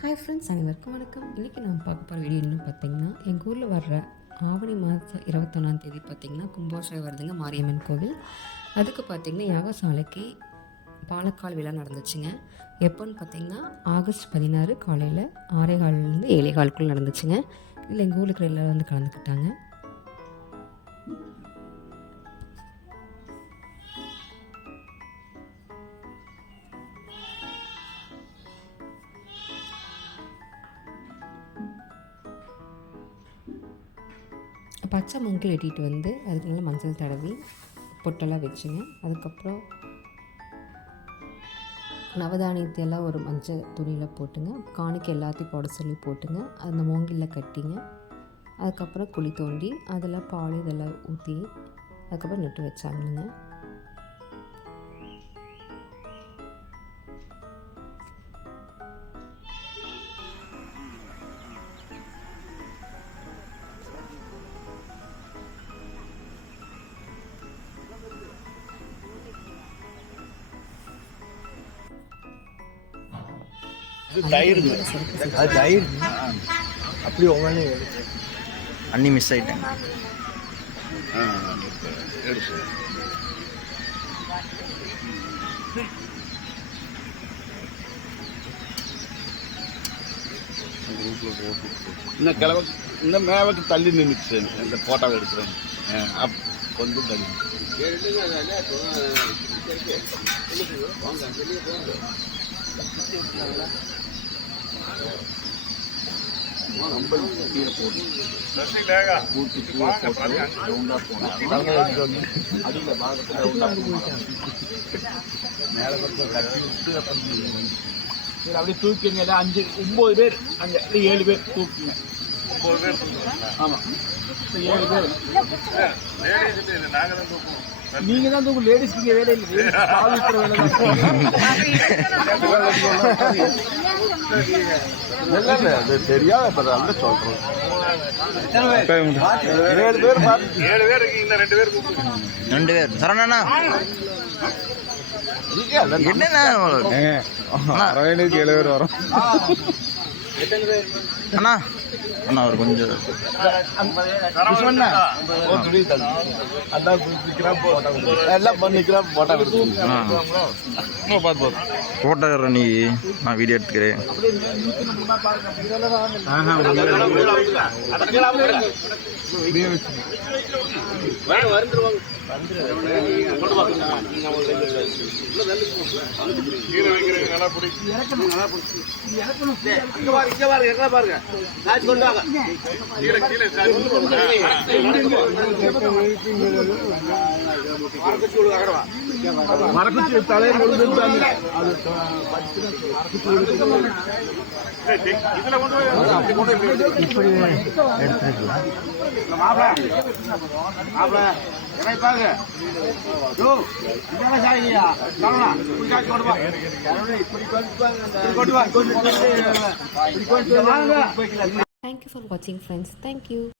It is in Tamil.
ஹாய் ஃப்ரெண்ட்ஸ், அனைவருக்கும் வணக்கம். இன்றைக்கி நம்ம பார்க்க போகிற வீடியோ என்ன பார்த்திங்கன்னா, எங்கள் ஊரில் வர்ற ஆவணி மாதம் 21 பார்த்திங்கன்னா கும்பாபிஷேகம் வருதுங்க மாரியம்மன் கோவில். அதுக்கு பார்த்திங்கன்னா யாகசாலைக்கு பாலக்கால் விழா நடந்துச்சுங்க. எப்போன்னு பார்த்திங்கன்னா ஆகஸ்ட் 16 காலையில் 6:15 7:15 நடந்துச்சுங்க. இதில் எங்கள் ஊருக்கு எல்லோரும் வந்து கலந்துக்கிட்டாங்க. பச்சை மஞ்சள் வெட்டிட்டு வந்து அதுக்கு நல்லா மஞ்சள் தடவி பொட்டெல்லாம் வச்சுங்க. அதுக்கப்புறம் நவதானியத்தை எல்லாம் ஒரு மஞ்சள் துணியில் போட்டுங்க. காணிக்கை எல்லாத்தையும் போட சொல்லி போட்டுங்க. அந்த மூங்கிலில் கட்டிங்க. அதுக்கப்புறம் குழி தோண்டி அதில் பால் இதெல்லாம் ஊற்றி அதுக்கப்புறம் நட்டு வச்சாங்கங்க. அப்படி ஒவ்வொன்று அன்னி மிஸ் ஆகிட்டேன். இந்த மேவக்கு தள்ளி நின்றுச்சு. இந்த போட்டோவை எடுக்கிறேன் கொஞ்சம் தள்ளி அப்படியே தூக்கிங்க. 5 9 பேர், 7 பேர் தூக்குங்க. 9 பேர் ஆமாம், 7 பேர் நீங்க தான் தூக்கும். லேடிஸ் நீங்க வேலை இல்லை, தெரியாத சொல்றேன். 7 பேர் 7 பேர் இருக்கீங்க. 2 பேர் சரணண்ணா என்னண்ணா 7 பேர் வரும் அண்ணா. அண்ணா அவர் கொஞ்சம் போட்டோ நீ நான் வீடியோ எடுத்துக்கிறேன். மரக்குச்சி தலையை Thank you for watching, friends. Thank you.